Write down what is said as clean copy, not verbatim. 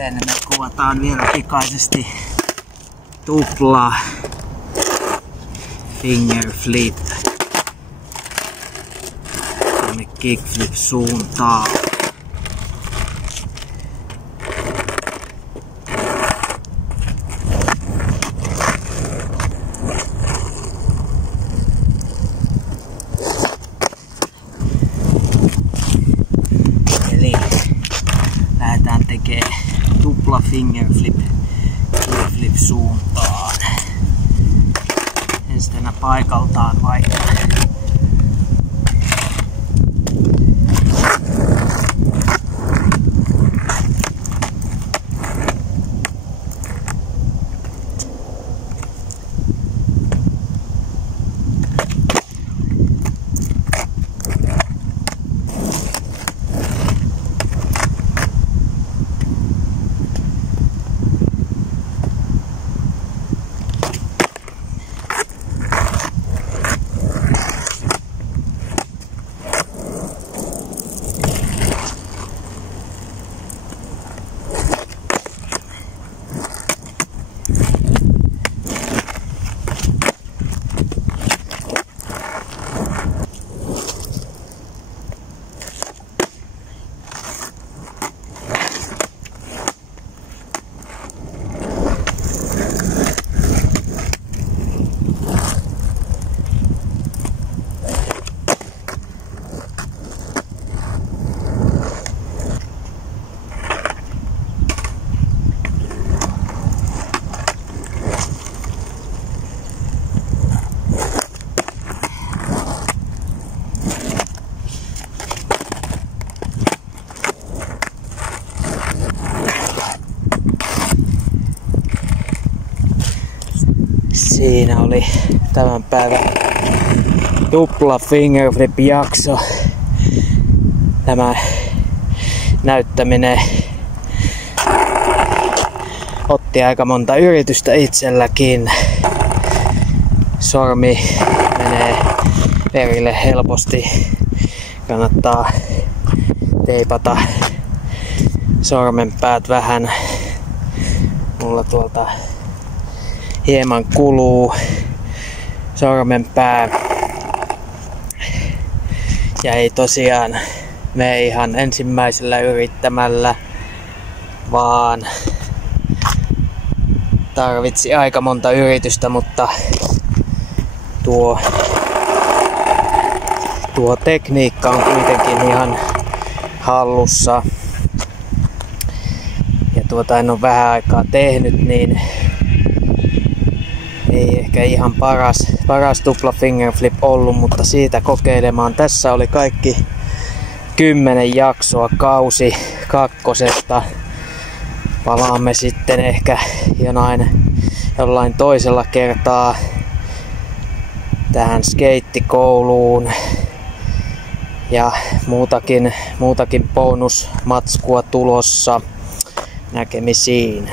Ennen me kuvataan vielä pikaisesti tupla finger flip tänne kickflip suuntaan. Eli lähdetään tekemään tupla finger flip kickflip suuntaan. Ensin paikaltaan vaikka. Siinä oli tämän päivän tupla fingerflip jakso. Tämä näyttäminen otti aika monta yritystä itselläkin. Sormi menee perille helposti. Kannattaa teipata sormenpäät vähän. Mulla tuolta hieman kuluu sormenpää ja ei tosiaan mene ihan ensimmäisellä yrittämällä, vaan tarvitsi aika monta yritystä, mutta tuo tekniikka on kuitenkin ihan hallussa. Ja en ole vähän aikaa tehnyt, niin ei ehkä ihan paras tupla fingerflip ollut, mutta siitä kokeilemaan. Tässä oli kaikki 10 jaksoa kausi 2. Palaamme sitten ehkä jollain toisella kertaa tähän skeittikouluun ja muutakin bonusmatskua tulossa. Näkemisiin.